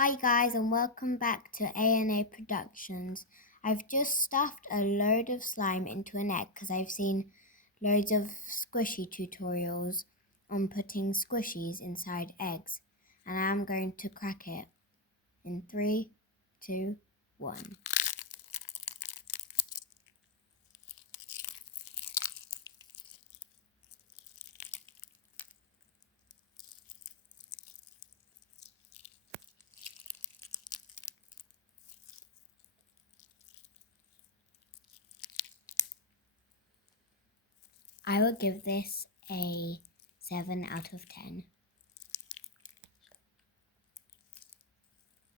Hi guys and welcome back to A&A Productions. I've just stuffed a load of slime into an egg because I've seen loads of squishy tutorials on putting squishies inside eggs, and I'm going to crack it in 3, 2, 1. I will give this a 7 out of 10.